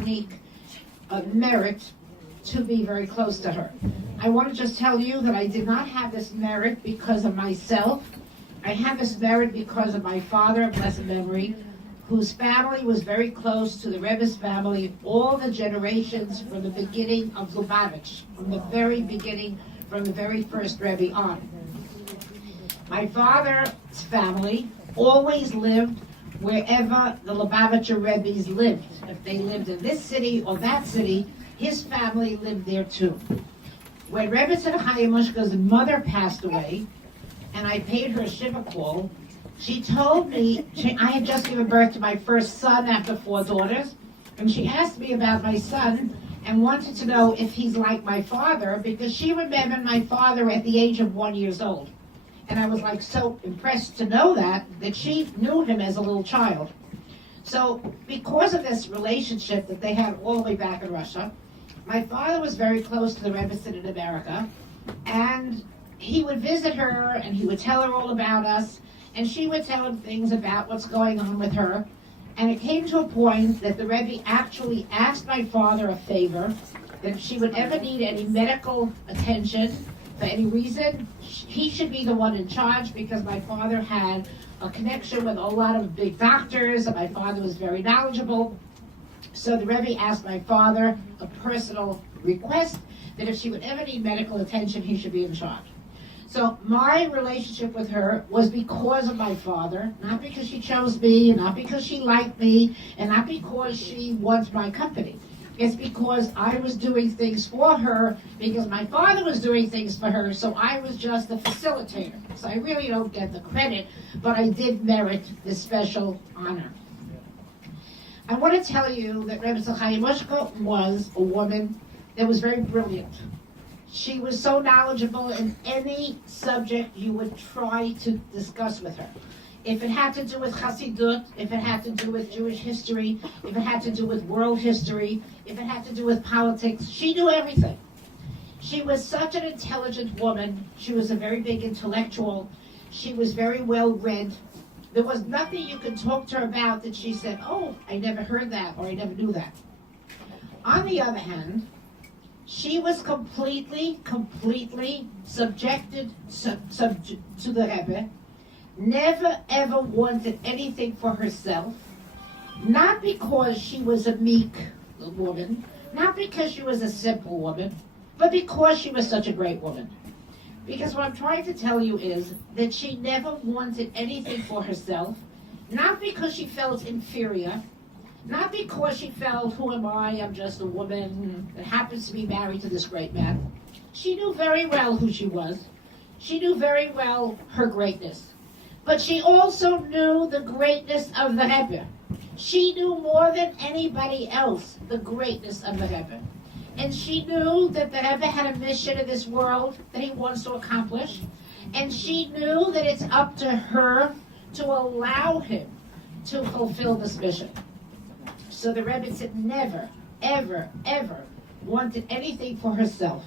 unique merit to be very close to her. I want to just tell you that I did not have this merit because of myself. I had this merit because of my father of blessed memory, whose family was very close to the Rebbe's family, all the generations from the beginning of Lubavitch, from the very beginning, from the very first Rebbe on. My father's family always lived wherever the Lubavitcher Rebbe's lived. If they lived in this city or that city, his family lived there too. When Rebbitson Chayamushka's mother passed away, and I paid her a Shiva call, she told me, I had just given birth to my first son after 4 daughters, and she asked me about my son and wanted to know if he's like my father, because she remembered my father at the age of 1 year old. And I was like so impressed to know that she knew him as a little child. So because of this relationship that they had all the way back in Russia, my father was very close to the Rebbitson in America, and he would visit her and he would tell her all about us, and she would tell him things about what's going on with her. And it came to a point that the Rebbe actually asked my father a favor, that if she would ever need any medical attention for any reason, he should be the one in charge, because my father had a connection with a lot of big doctors, and my father was very knowledgeable. So the Rebbe asked my father a personal request that if she would ever need medical attention, he should be in charge. So my relationship with her was because of my father, not because she chose me, not because she liked me, and not because she wants my company. It's because I was doing things for her, because my father was doing things for her, so I was just a facilitator. So I really don't get the credit, but I did merit this special honor. I want to tell you that Rebbetzin Chayamushka was a woman that was very brilliant. She was so knowledgeable in any subject you would try to discuss with her. If it had to do with Chassidut, if it had to do with Jewish history, if it had to do with world history, if it had to do with politics, she knew everything. She was such an intelligent woman. She was a very big intellectual. She was very well read. There was nothing you could talk to her about that she said, oh, I never heard that, or I never knew that. On the other hand, she was completely subjected to the Rebbe, never ever wanted anything for herself, not because she was a meek woman, not because she was a simple woman, but because she was such a great woman. Because what I'm trying to tell you is that she never wanted anything for herself, not because she felt inferior, not because she felt, who am I? I'm just a woman that happens to be married to this great man. She knew very well who she was. She knew very well her greatness. But she also knew the greatness of the Rebbe. She knew more than anybody else the greatness of the Rebbe. And she knew that the Rebbe had a mission in this world that he wants to accomplish. And she knew that it's up to her to allow him to fulfill this mission. So the Rebbitson never, ever, ever wanted anything for herself.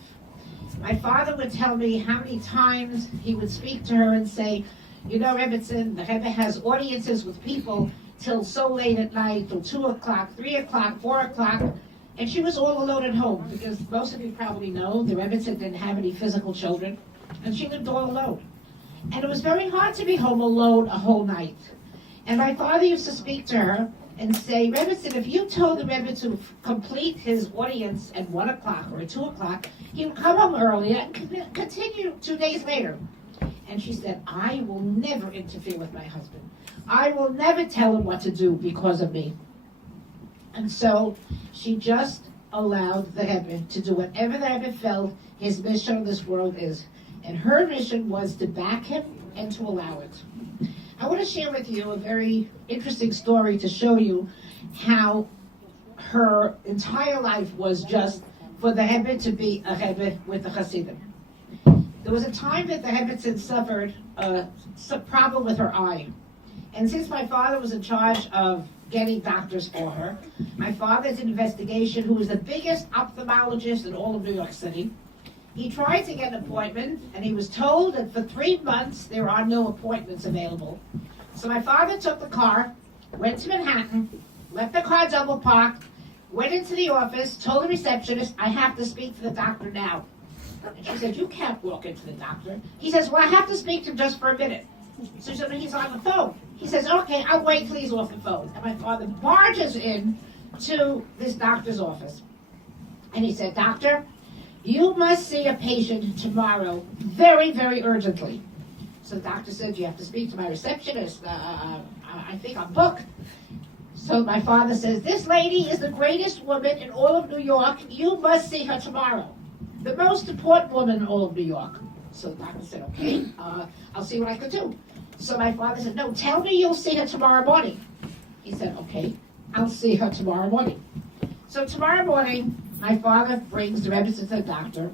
My father would tell me how many times he would speak to her and say, you know, Rebbitson, the Rebbe has audiences with people till so late at night, till 2 o'clock, 3 o'clock, 4 o'clock, and she was all alone at home, because most of you probably know the Rebbitson didn't have any physical children, and she lived all alone. And it was very hard to be home alone a whole night. And my father used to speak to her and say, Rebbitson, if you told the Rebbe to complete his audience at 1 o'clock or at 2 o'clock, he would come home earlier and continue 2 days later. And she said, I will never interfere with my husband. I will never tell him what to do because of me. And so she just allowed the Rebbe to do whatever the Rebbe felt his mission in this world is. And her mission was to back him and to allow it. I want to share with you a very interesting story to show you how her entire life was just for the Rebbe to be a Rebbe with the Hasidim. There was a time that the Rebbitson suffered some problem with her eye. And since my father was in charge of getting doctors for her, my father's investigation, who was the biggest ophthalmologist in all of New York City, he tried to get an appointment, and he was told that for 3 months there are no appointments available. So my father took the car, went to Manhattan, left the car double parked, went into the office, told the receptionist, I have to speak to the doctor now. And she said, you can't walk into the doctor. He says, well, I have to speak to him just for a minute. So she said, he's on the phone. He says, okay, I'll wait till he's off the phone. And my father barges in to this doctor's office. And he said, doctor, you must see a patient tomorrow very, very urgently. So the doctor said, you have to speak to my receptionist. I think I'm booked. So my father says, this lady is the greatest woman in all of New York. You must see her tomorrow. The most important woman in all of New York. So the doctor said, okay, I'll see what I can do. So my father said, no, tell me you'll see her tomorrow morning. He said, okay, I'll see her tomorrow morning. So tomorrow morning, my father brings the Rebbitson to the doctor,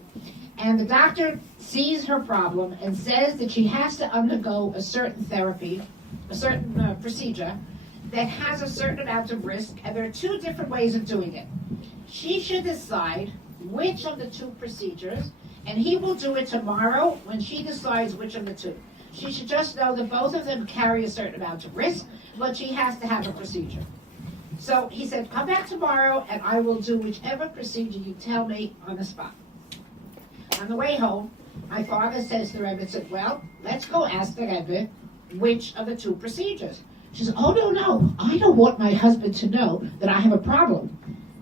and the doctor sees her problem and says that she has to undergo a certain therapy, a certain procedure that has a certain amount of risk, and there are two different ways of doing it. She should decide which of the two procedures, and he will do it tomorrow when she decides which of the two. She should just know that both of them carry a certain amount of risk, but she has to have a procedure. So he said, come back tomorrow and I will do whichever procedure you tell me on the spot. On the way home, my father says to Rebbitson, well, let's go ask the Rebbe which of the two procedures. She says, oh, no, I don't want my husband to know that I have a problem.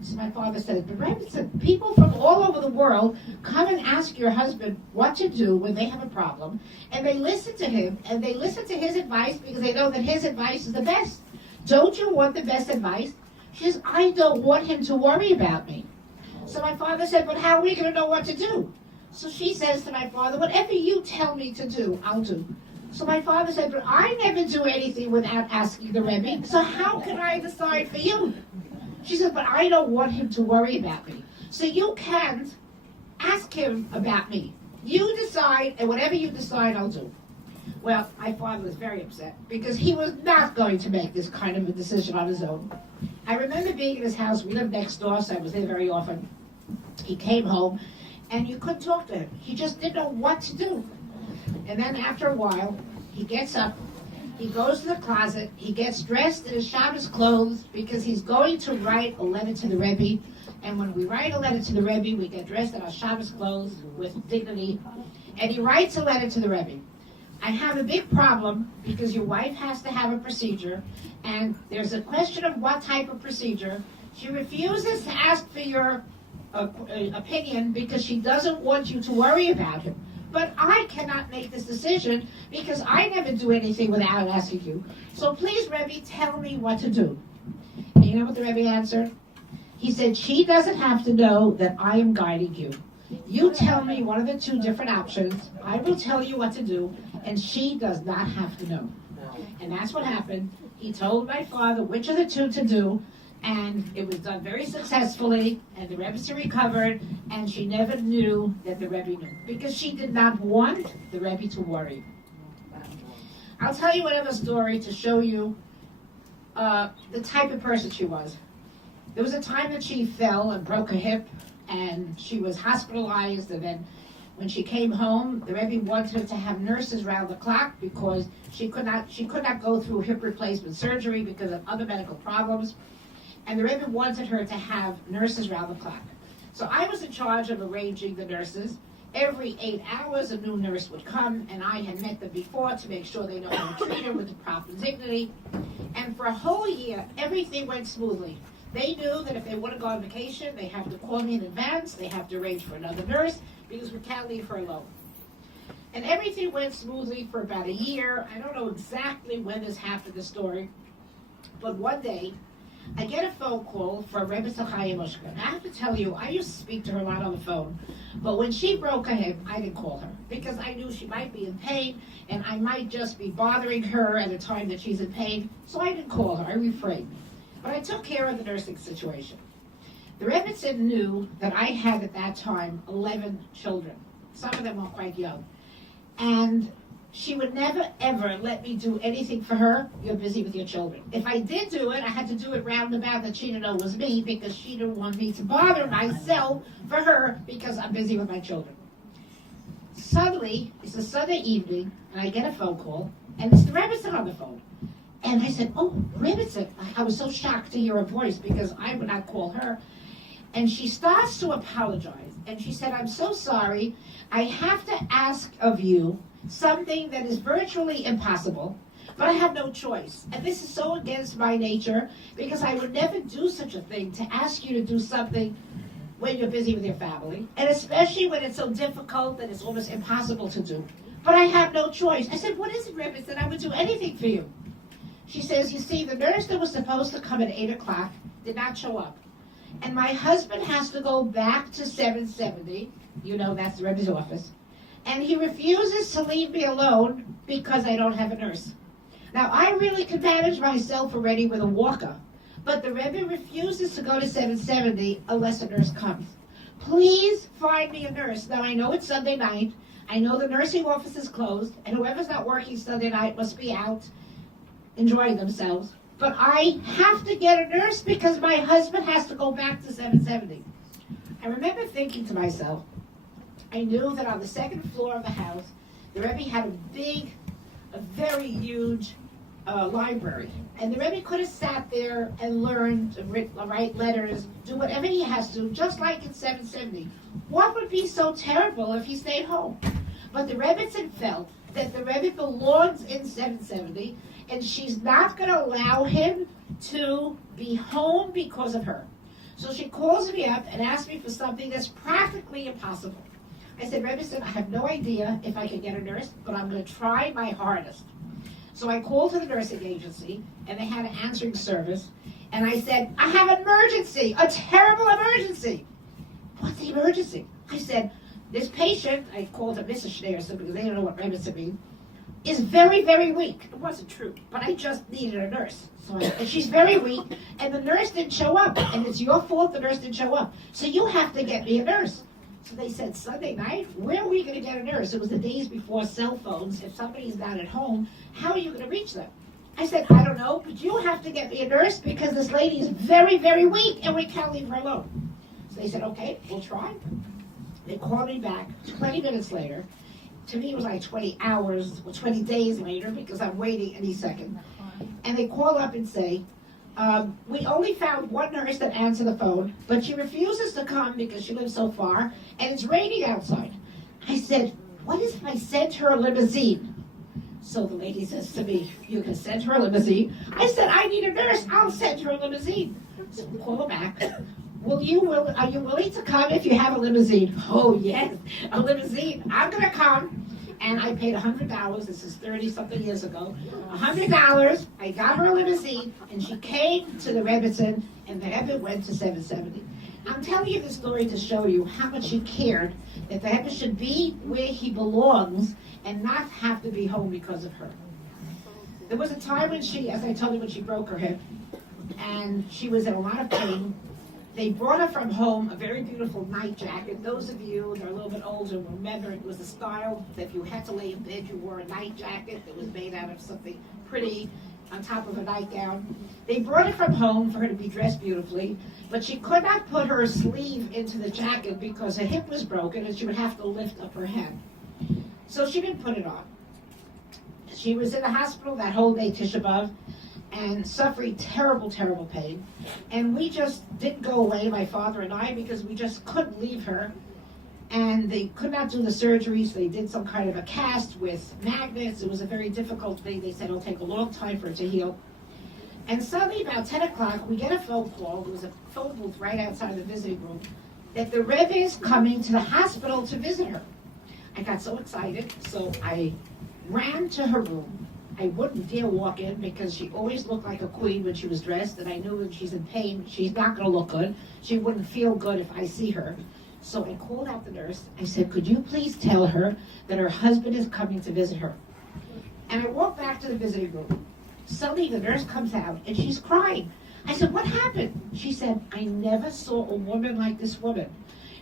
So my father says, but Rebbitson, people from all over the world come and ask your husband what to do when they have a problem, and they listen to him, and they listen to his advice because they know that his advice is the best. Don't you want the best advice? She says, I don't want him to worry about me. So my father said, but how are we going to know what to do? So she says to my father, whatever you tell me to do, I'll do. So my father said, but I never do anything without asking the Rebbe, so how can I decide for you? She said, but I don't want him to worry about me. So you can't ask him about me. You decide, and whatever you decide, I'll do. Well, my father was very upset because he was not going to make this kind of a decision on his own. I remember being in his house. We lived next door, so I was there very often. He came home, and you couldn't talk to him. He just didn't know what to do. And then after a while, he gets up, he goes to the closet, he gets dressed in his Shabbos clothes because he's going to write a letter to the Rebbe. And when we write a letter to the Rebbe, we get dressed in our Shabbos clothes with dignity. And he writes a letter to the Rebbe. I have a big problem because your wife has to have a procedure, and there's a question of what type of procedure. She refuses to ask for your opinion because she doesn't want you to worry about him. But I cannot make this decision because I never do anything without asking you. So please, Rebbe, tell me what to do. And you know what the Rebbe answered? He said, she doesn't have to know that I am guiding you. You tell me one of the two different options. I will tell you what to do, and she does not have to know. And that's what happened. He told my father which of the two to do, and it was done very successfully, and the Rebbitson recovered, and she never knew that the Rebbe knew, because she did not want the Rebbe to worry. I'll tell you another story to show you the type of person she was. There was a time that she fell and broke her hip, and she was hospitalized, and then when she came home, the Rebbe wanted her to have nurses round the clock because she could not go through hip replacement surgery because of other medical problems. And the Rebbe wanted her to have nurses round the clock. So I was in charge of arranging the nurses. Every 8 hours, a new nurse would come, and I had met them before to make sure they know how to treat her with the proper dignity. And for a whole year, everything went smoothly. They knew that if they want to go on vacation, they have to call me in advance, they have to arrange for another nurse, because we can't leave her alone. And everything went smoothly for about a year. I don't know exactly when this happened, the story, but one day, I get a phone call from Rebbitson. And I have to tell you, I used to speak to her a lot on the phone, but when she broke her hip, I didn't call her, because I knew she might be in pain, and I might just be bothering her at a time that she's in pain, so I didn't call her, I refrained. But I took care of the nursing situation. The Rebbitson knew that I had at that time 11 children. Some of them were quite young. And she would never, ever let me do anything for her. You're busy with your children. If I did do it, I had to do it roundabout that she didn't know was me, because she didn't want me to bother myself for her because I'm busy with my children. Suddenly, it's a Sunday evening, and I get a phone call, and it's the Rebbitson on the phone. And I said, oh, Rebbitson. I was so shocked to hear her voice because I would not call her. And she starts to apologize. And she said, I'm so sorry. I have to ask of you something that is virtually impossible, but I have no choice. And this is so against my nature, because I would never do such a thing, to ask you to do something when you're busy with your family, and especially when it's so difficult that it's almost impossible to do. But I have no choice. I said, what is it, Rebbitson? I would do anything for you. She says, you see, the nurse that was supposed to come at 8 o'clock did not show up. And my husband has to go back to 770. You know, that's the Rebbe's office. And he refuses to leave me alone because I don't have a nurse. Now, I really can manage myself already with a walker. But the Rebbe refuses to go to 770 unless a nurse comes. Please find me a nurse. Now, I know it's Sunday night. I know the nursing office is closed. And whoever's not working Sunday night must be out enjoying themselves. But I have to get a nurse because my husband has to go back to 770. I remember thinking to myself, I knew that on the second floor of the house, the Rebbe had a very huge library. And the Rebbe could have sat there and learned to write letters, do whatever he has to, just like in 770. What would be so terrible if he stayed home? But the Rebbitson felt that the Rebbe belongs in 770, and she's not going to allow him to be home because of her. So she calls me up and asks me for something that's practically impossible. I said, Rebbitson, I have no idea if I can get a nurse, but I'm going to try my hardest. So I called to the nursing agency, and they had an answering service, and I said, I have an emergency, a terrible emergency. What's the emergency? I said, this patient, I called her Mrs. Schneerson because they don't know what Rebbitson means, is very, very weak. It wasn't true, but I just needed a nurse. And she's very weak, and the nurse didn't show up, and it's your fault the nurse didn't show up. So you have to get me a nurse. So they said, Sunday night? Where are we going to get a nurse? It was the days before cell phones. If somebody's not at home, how are you going to reach them? I said, I don't know, but you have to get me a nurse because this lady is very, very weak, and we can't leave her alone. So they said, okay, we'll try. They called me back 20 minutes later. To me, it was like 20 hours or 20 days later because I'm waiting any second. And they call up and say, we only found one nurse that answered the phone, but she refuses to come because she lives so far, and it's raining outside. I said, what if I sent her a limousine? So the lady says to me, you can send her a limousine? I said, I need a nurse. I'll send her a limousine. So we call her back. Are you willing to come if you have a limousine? Oh, yes, a limousine. I'm going to come. And I paid $100. This is 30-something years ago. $100. I got her a limousine, and she came to the Rebbitson, and the Rebbe went to 770. I'm telling you this story to show you how much he cared that the Rebbe should be where he belongs and not have to be home because of her. There was a time when she, as I told you, when she broke her hip, and she was in a lot of pain. They brought her from home a very beautiful night jacket. Those of you that are a little bit older remember it was a style that if you had to lay in bed, you wore a night jacket that was made out of something pretty on top of a nightgown. They brought it from home for her to be dressed beautifully, but she could not put her sleeve into the jacket because her hip was broken and she would have to lift up her head. So she didn't put it on. She was in the hospital that whole day, Tisha B'Av, and suffering terrible, terrible pain. And we just didn't go away, my father and I, because we just couldn't leave her. And they could not do the surgery, so they did some kind of a cast with magnets. It was a very difficult thing. They said it'll take a long time for it to heal. And suddenly, about 10 o'clock, we get a phone call. There was a phone booth right outside the visiting room that the Rebbe is coming to the hospital to visit her. I got so excited, so I ran to her room. I wouldn't dare walk in because she always looked like a queen when she was dressed, and I knew when she's in pain, she's not going to look good. She wouldn't feel good if I see her. So I called out the nurse. I said, could you please tell her that her husband is coming to visit her? And I walked back to the visiting room. Suddenly the nurse comes out, and she's crying. I said, what happened? She said, I never saw a woman like this woman.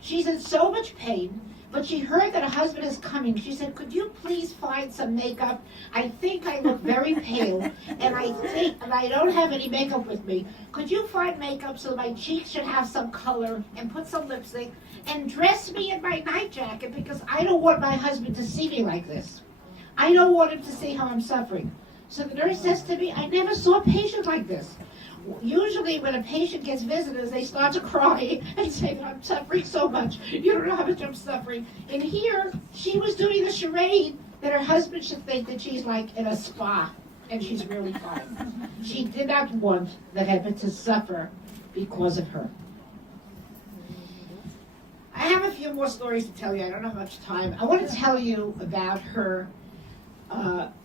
She's in so much pain. But she heard that her husband is coming. She said, could you please find some makeup? I think I look very pale, and I don't have any makeup with me. Could you find makeup so my cheeks should have some color, and put some lipstick, and dress me in my night jacket because I don't want my husband to see me like this. I don't want him to see how I'm suffering. So the nurse says to me, I never saw a patient like this. Usually when a patient gets visitors, they start to cry and say, I'm suffering so much. You don't know how much I'm suffering. And here, she was doing the charade that her husband should think that she's like in a spa, and she's really fine. She did not want the Rebbe to suffer because of her. I have a few more stories to tell you. I don't have much time. I want to tell you about her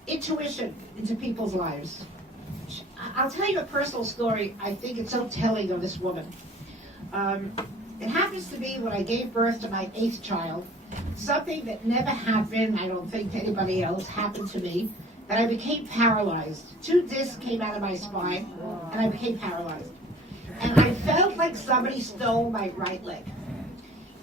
intuition into people's lives. I'll tell you a personal story. I think it's so telling of this woman. It happens to be when I gave birth to my 8th child, something that never happened, I don't think to anybody else, happened to me, that I became paralyzed. 2 discs came out of my spine, and I became paralyzed. And I felt like somebody stole my right leg.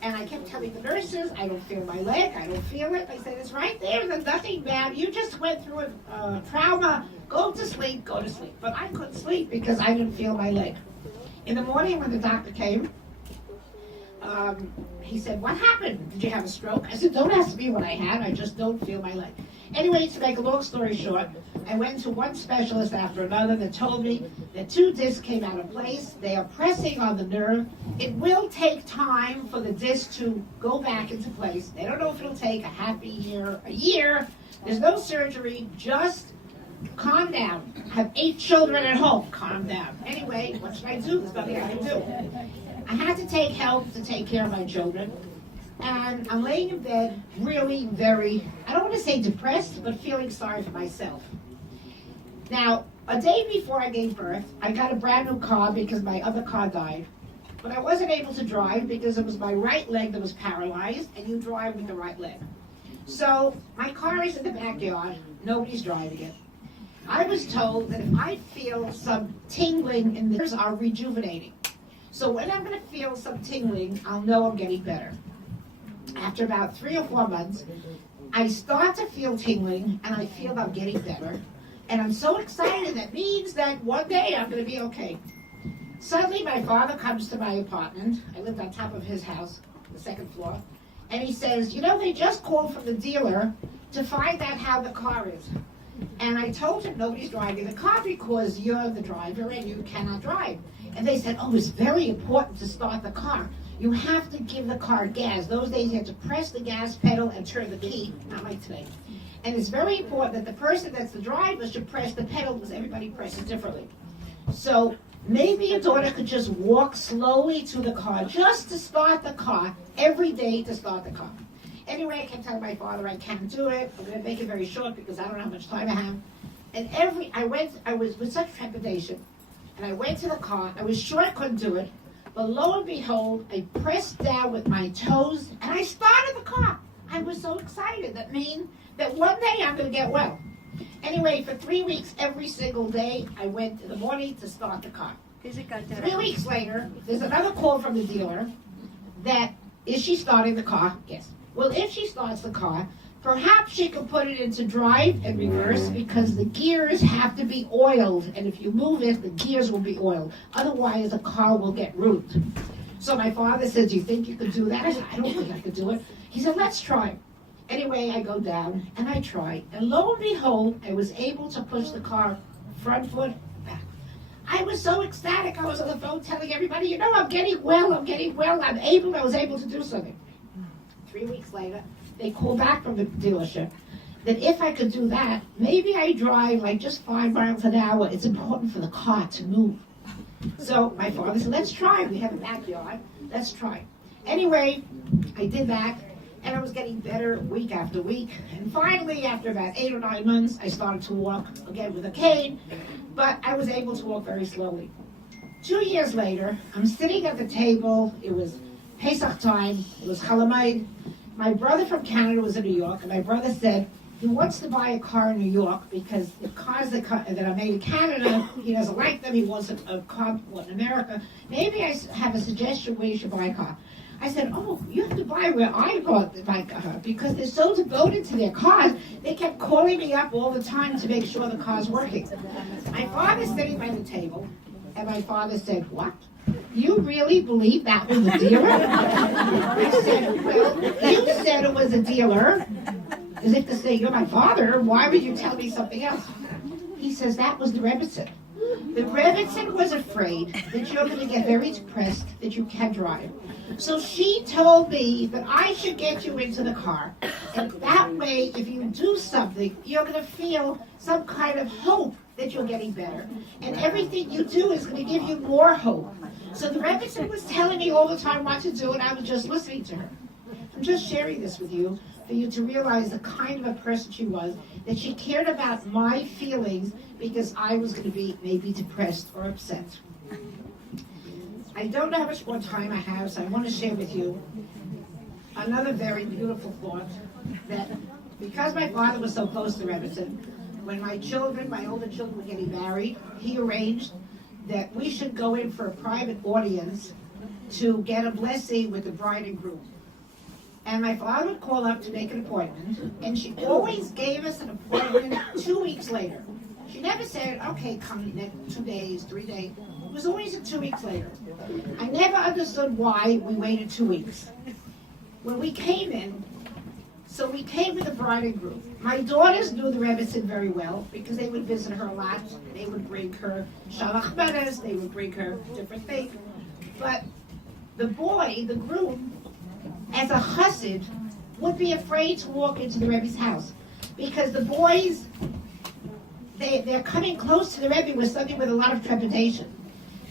And I kept telling the nurses, I don't feel my leg, I don't feel it. They said, it's right there, there's nothing bad. You just went through a trauma. Go to sleep, go to sleep. But I couldn't sleep because I didn't feel my leg. In the morning when the doctor came, he said, what happened? Did you have a stroke? I said, don't ask me what I had, I just don't feel my leg. Anyway, to make a long story short, I went to one specialist after another that told me that 2 discs came out of place. They are pressing on the nerve. It will take time for the disc to go back into place. They don't know if it'll take a year. There's no surgery, just calm down. I have 8 children at home. Calm down. Anyway, what should I do? There's nothing I can do. I had to take help to take care of my children. And I'm laying in bed really very, I don't want to say depressed, but feeling sorry for myself. Now, a day before I gave birth, I got a brand new car because my other car died. But I wasn't able to drive because it was my right leg that was paralyzed, and you drive with the right leg. So my car is in the backyard. Nobody's driving it. I was told that if I feel some tingling in the nerves are rejuvenating. So when I'm going to feel some tingling, I'll know I'm getting better. After about 3 or 4 months, I start to feel tingling, and I feel I'm getting better. And I'm so excited, that means that one day I'm going to be okay. Suddenly, my father comes to my apartment. I lived on top of his house, the 2nd floor. And he says, you know, they just called from the dealer to find out how the car is. And I told him nobody's driving the car because you're the driver and you cannot drive. And they said, oh, it's very important to start the car. You have to give the car gas. Those days you had to press the gas pedal and turn the key, not like today. And it's very important that the person that's the driver should press the pedal because everybody presses differently. So maybe your daughter could just walk slowly to the car, just to start the car, every day to start the car. Anyway, I kept telling my father I can't do it. I'm going to make it very short because I don't know how much time I have. And I was with such trepidation, and I went to the car. I was sure I couldn't do it. But lo and behold, I pressed down with my toes, and I started the car. I was so excited. That means that one day I'm going to get well. Anyway, for 3 weeks, every single day, I went in the morning to start the car. 3 weeks later, there's another call from the dealer that, is she starting the car? Yes. Well, if she starts the car, perhaps she could put it into drive and reverse because the gears have to be oiled. And if you move it, the gears will be oiled. Otherwise, the car will get ruined. So my father said, do you think you could do that? I said, I don't think I could do it. He said, let's try. Anyway, I go down and I try. And lo and behold, I was able to push the car front foot back. I was so ecstatic. I was on the phone telling everybody, you know, I'm getting well. I was able to do something. 3 weeks later, they called back from the dealership that if I could do that, maybe I drive like just 5 miles an hour. It's important for the car to move. So my father said, let's try. We have a backyard. Let's try. Anyway, I did that, and I was getting better week after week. And finally, after about 8 or 9 months, I started to walk again with a cane, but I was able to walk very slowly. 2 years later, I'm sitting at the table. It was Pesach time. It was Chalamayid. My brother from Canada was in New York, and my brother said he wants to buy a car in New York because the cars that are made in Canada, he doesn't like them. He wants a car in America. Maybe I have a suggestion where you should buy a car. I said, oh, you have to buy where I bought my car because they're so devoted to their cars. They kept calling me up all the time to make sure the car's working. My father's sitting by the table, and my father said, what? You really believe that was a dealer? I said, well, you said it was a dealer. As if to say, you're my father, why would you tell me something else? He says, that was the Rebbitson. The Rebbitson was afraid that you're going to get very depressed, that you can't drive. So she told me that I should get you into the car. And that way, if you do something, you're going to feel some kind of hope that you're getting better. And everything you do is going to give you more hope. So the Rebbitson was telling me all the time what to do, and I was just listening to her. I'm just sharing this with you for you to realize the kind of a person she was, that she cared about my feelings because I was going to be maybe depressed or upset. I don't know how much more time I have, so I want to share with you another very beautiful thought, that because my father was so close to Rebbitson, when my older children were getting married, he arranged that we should go in for a private audience to get a blessing with the bride and groom. And my father would call up to make an appointment, and she always gave us an appointment 2 weeks later. She never said, okay, come next 2 days, 3 days. It was always 2 weeks later. I never understood why we waited 2 weeks. When we came in, so we came with the bride and groom. My daughters knew the Rebbitson very well because they would visit her a lot. They would bring her shalach manas, they would bring her different things. But the boy, the groom, as a chassid, would be afraid to walk into the Rebbe's house because the boys, they're coming close to the Rebbe with something with a lot of trepidation.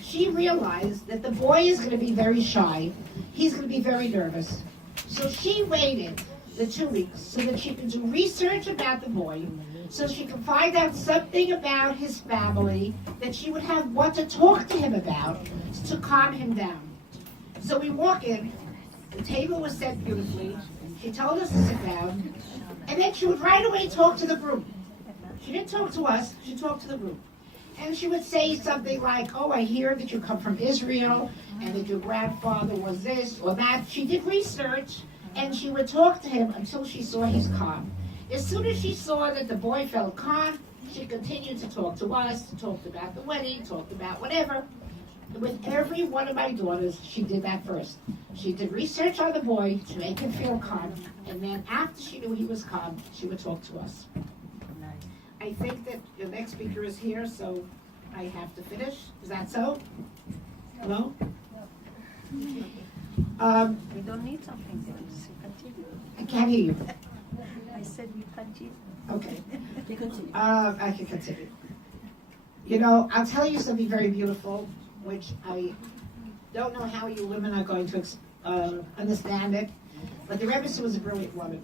She realized that the boy is going to be very shy. He's going to be very nervous. So she waited the 2 weeks so that she could do research about the boy, so she could find out something about his family, that she would have what to talk to him about to calm him down. So we walk in. The table was set beautifully. She told us to sit down. And then she would right away talk to the group. She didn't talk to us, she talked to the group. And she would say something like, oh, I hear that you come from Israel, and that your grandfather was this or that. She did research, and she would talk to him until she saw he's calm. As soon as she saw that the boy felt calm, she continued to talk to us, talked about the wedding, talked about whatever. With every one of my daughters, she did that first. She did research on the boy to make him feel calm, and then after she knew he was calm, she would talk to us. I think that the next speaker is here, so I have to finish. Is that so? Hello? We don't need something else. Continue. I can't hear you. I said we continue. Okay. Continue. I can continue. You know, I'll tell you something very beautiful, which I don't know how you women are going to understand it, but the Rebbitson was a brilliant woman.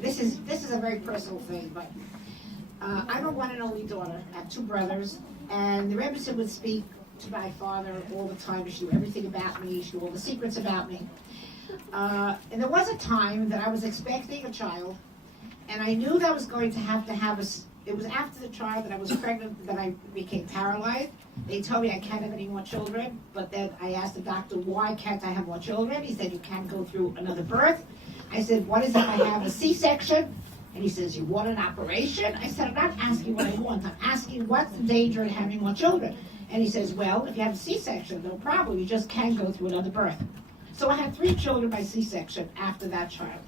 This is a very personal thing, but I'm a one and only daughter. I have two brothers, and the Rebbitson would speak to my father all the time. She knew everything about me. She knew all the secrets about me. And there was a time that I was expecting a child, and I knew that I was going to have it was after the child that I was pregnant that I became paralyzed. They told me I can't have any more children, but then I asked the doctor, why can't I have more children? He said, you can't go through another birth. I said, what is it? I have a C-section. And he says, you want an operation? I said, I'm not asking what I want. I'm asking what's the danger in having more children. And he says, well, if you have a C-section, no problem. You just can't go through another birth. So I had 3 children by C-section after that child.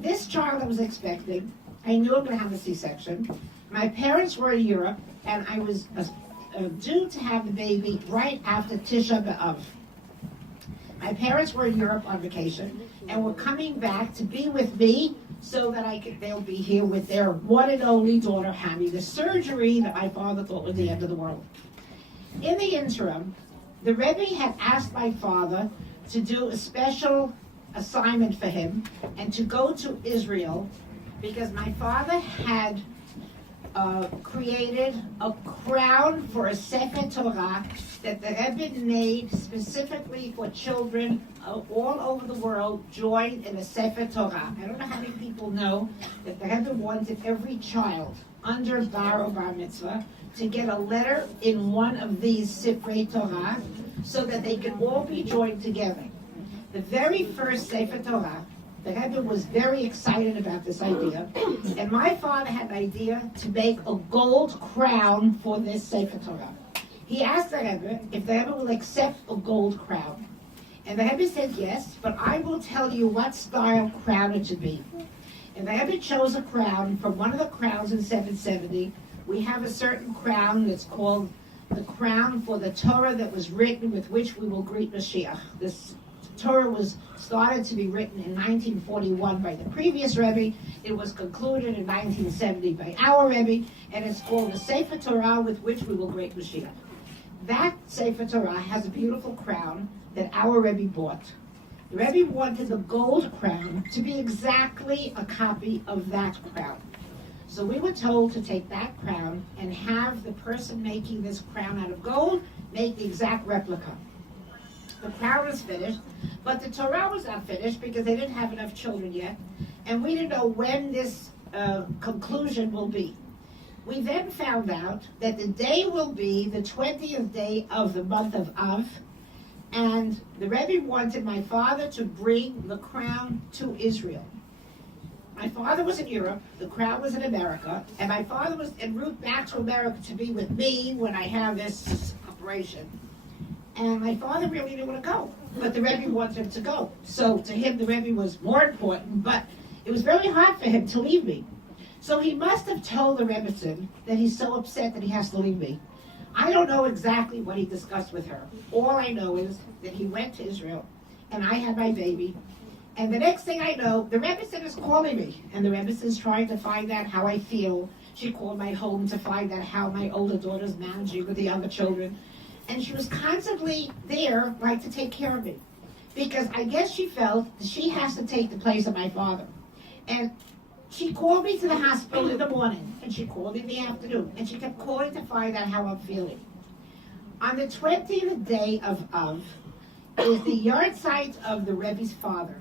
This child I was expecting, I knew I'm going to have a C-section. My parents were in Europe, and I was due to have the baby right after Tisha B'Av. My parents were in Europe on vacation, and were coming back to be with me so that they'll be here with their one and only daughter having the surgery that my father thought was the end of the world. In the interim, the Rebbe had asked my father to do a special assignment for him and to go to Israel, because my father had created a crown for a Sefer Torah that the Rebbe made specifically for children all over the world join in a Sefer Torah. I don't know how many people know that the Rebbe wanted every child under bar or bar mitzvah to get a letter in one of these Sifrei Torah so that they could all be joined together. The very first Sefer Torah, the Rebbe was very excited about this idea, and my father had an idea to make a gold crown for this Sefer Torah. He asked the Rebbe if the Rebbe will accept a gold crown. And the Rebbe said yes, but I will tell you what style crown it should be. And the Rebbe chose a crown from one of the crowns in 770. We have a certain crown that's called the crown for the Torah that was written with which we will greet Mashiach. This Torah was started to be written in 1941 by the previous Rebbe. It was concluded in 1970 by our Rebbe, and it's called the Sefer Torah with which we will greet Mashiach. That Sefer Torah has a beautiful crown that our Rebbe bought. The Rebbe wanted the gold crown to be exactly a copy of that crown. So we were told to take that crown and have the person making this crown out of gold make the exact replica. The crown was finished, but the Torah was not finished because they didn't have enough children yet, and we didn't know when this conclusion will be. We then found out that the day will be the 20th day of the month of Av, and the Rebbe wanted my father to bring the crown to Israel. My father was in Europe, the crown was in America, and my father was en route back to America to be with me when I have this operation. And my father really didn't want to go, but the Rebbe wanted him to go. So to him, the Rebbe was more important, but it was very hard for him to leave me. So he must have told the Rebbitson that he's so upset that he has to leave me. I don't know exactly what he discussed with her. All I know is that he went to Israel, and I had my baby. And the next thing I know, the Rebbitson is calling me, and the Rebbitson's trying to find out how I feel. She called my home to find out how my older daughter's managing with the other children. And she was constantly there, like, to take care of me. Because I guess she felt that she has to take the place of my father. And she called me to the hospital in the morning, and she called me in the afternoon, and she kept calling to find out how I'm feeling. On the 20th day of Av is the yard site of the Rebbe's father.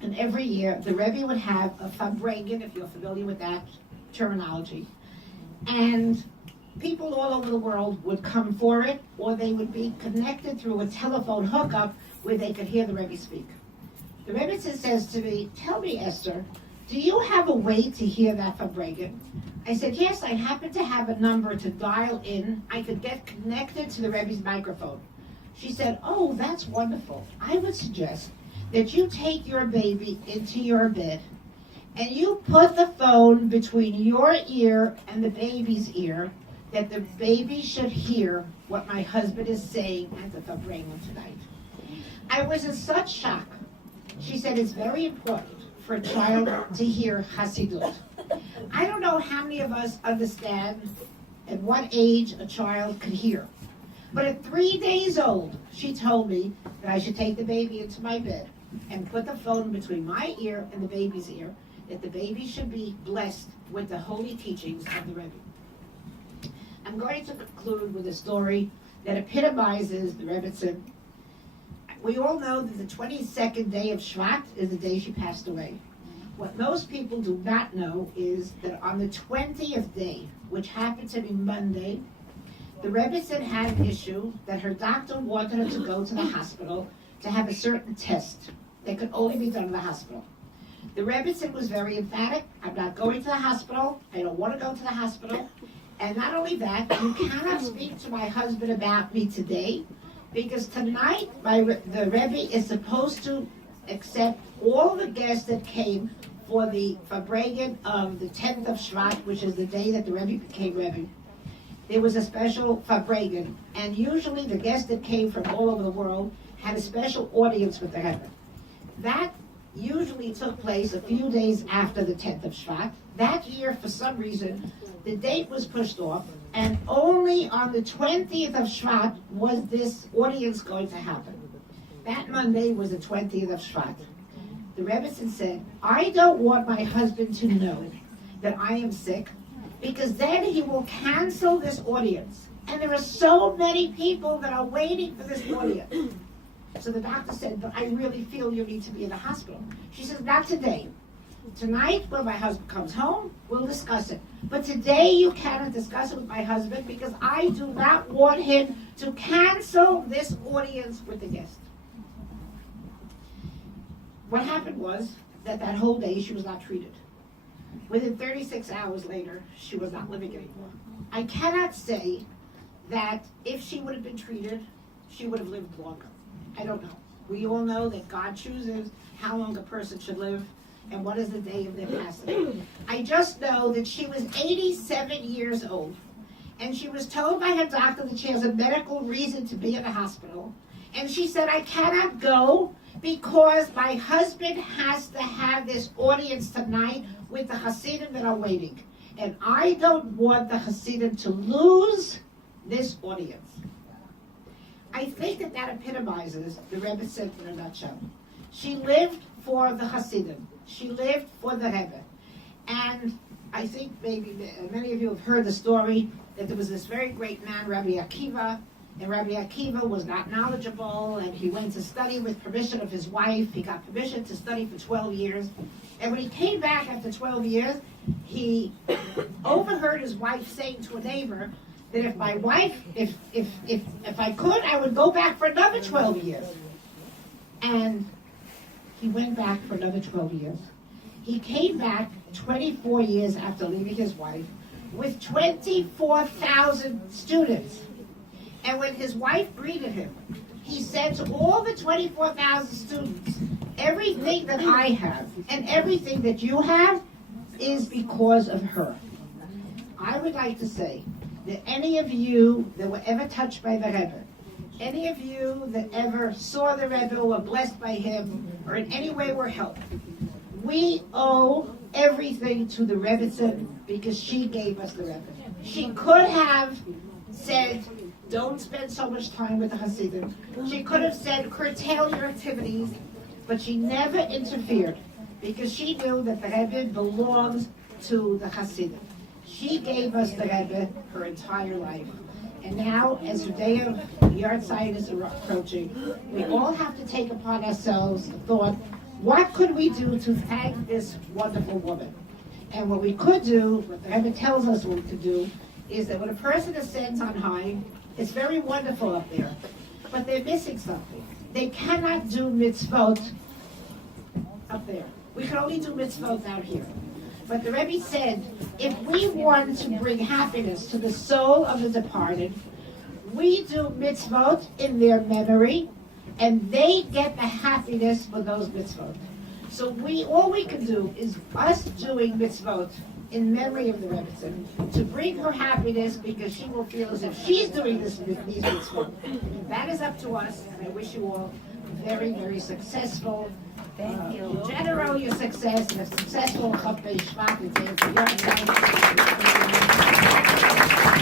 And every year, the Rebbe would have a Fabregan, if you're familiar with that terminology. And people all over the world would come for it, or they would be connected through a telephone hookup where they could hear the Rebbe speak. The Rebbitson says to me, "Tell me, Esther, do you have a way to hear that Fabregan?" I said, "Yes, I happen to have a number to dial in. I could get connected to the Rebbe's microphone." She said, "Oh, that's wonderful. I would suggest that you take your baby into your bed and you put the phone between your ear and the baby's ear, that the baby should hear what my husband is saying at the Fabregan tonight." I was in such shock. She said, "It's very important for a child to hear Hasidut." I don't know how many of us understand at what age a child could hear. But at 3 days old, she told me that I should take the baby into my bed and put the phone between my ear and the baby's ear, that the baby should be blessed with the holy teachings of the Rebbe. I'm going to conclude with a story that epitomizes the Rebbitson. We all know that the 22nd day of Shevat is the day she passed away. What most people do not know is that on the 20th day, which happened to be Monday, the Rebbitson had an issue that her doctor wanted her to go to the hospital to have a certain test that could only be done in the hospital. The Rebbitson was very emphatic: "I'm not going to the hospital. I don't want to go to the hospital. And not only that, you cannot speak to my husband about me today, because tonight the Rebbe is supposed to accept all the guests that came for the Fabregan of the 10th of Shevat, which is the day that the Rebbe became Rebbe. There was a special Fabregan, and usually the guests that came from all over the world had a special audience with the Rebbe. That usually took place a few days after the 10th of Shevat. That year, for some reason, the date was pushed off, and only on the 20th of Shevat was this audience going to happen. That Monday was the 20th of Shevat. The Rebbitson said, "I don't want my husband to know that I am sick, because then he will cancel this audience. And there are so many people that are waiting for this audience." So the doctor said, "But I really feel you need to be in the hospital." She says, "Not today. Tonight, when my husband comes home, we'll discuss it. But today you cannot discuss it with my husband, because I do not want him to cancel this audience with the guest." What happened was that whole day she was not treated. Within 36 hours later, she was not living anymore. I cannot say that if she would have been treated, she would have lived longer. I don't know. We all know that God chooses how long a person should live. and what is the day of their passing. I just know that she was 87 years old, and she was told by her doctor that she has a medical reason to be in the hospital. And she said, I cannot go because my husband has to have this audience tonight with the Hasidim that are waiting. And I don't want the Hasidim to lose this audience. I think that that epitomizes the Rebbitson in a nutshell. She lived for the Hasidim. She lived for the Rebbe. And I think maybe many of you have heard the story that there was this very great man, Rabbi Akiva, and Rabbi Akiva was not knowledgeable, and he went to study with permission of his wife. He got permission to study for 12 years. And when he came back after 12 years, he overheard his wife saying to a neighbor that if my wife, if I could, I would go back for another 12 years. And he went back for another 12 years. He came back 24 years after leaving his wife with 24,000 students. And when his wife greeted him, he said to all the 24,000 students, everything that I have and everything that you have is because of her. I would like to say that any of you that were ever touched by the Rebbe, any of you that ever saw the Rebbe or were blessed by him or in any way were helped, we owe everything to the Rebbitson because she gave us the Rebbe. She could have said, don't spend so much time with the Hasidim. She could have said, curtail your activities, but she never interfered because she knew that the Rebbe belongs to the Hasidim. She gave us the Rebbe her entire life. And now, as the day of Yartzeit is approaching, we all have to take upon ourselves the thought, what could we do to thank this wonderful woman? And what we could do, what the Rebbe tells us what we could do, is that when a person ascends on high, it's very wonderful up there, but they're missing something. They cannot do mitzvot up there. We can only do mitzvot out here. But the Rebbe said, if we want to bring happiness to the soul of the departed, we do mitzvot in their memory, and they get the happiness for those mitzvot. So all we can do is us doing mitzvot in memory of the Rebbitson to bring her happiness because she will feel as if she's doing these mitzvot. That is up to us, and I wish you all very, very successful. Thank you. General your success and a successful Chof Shevat and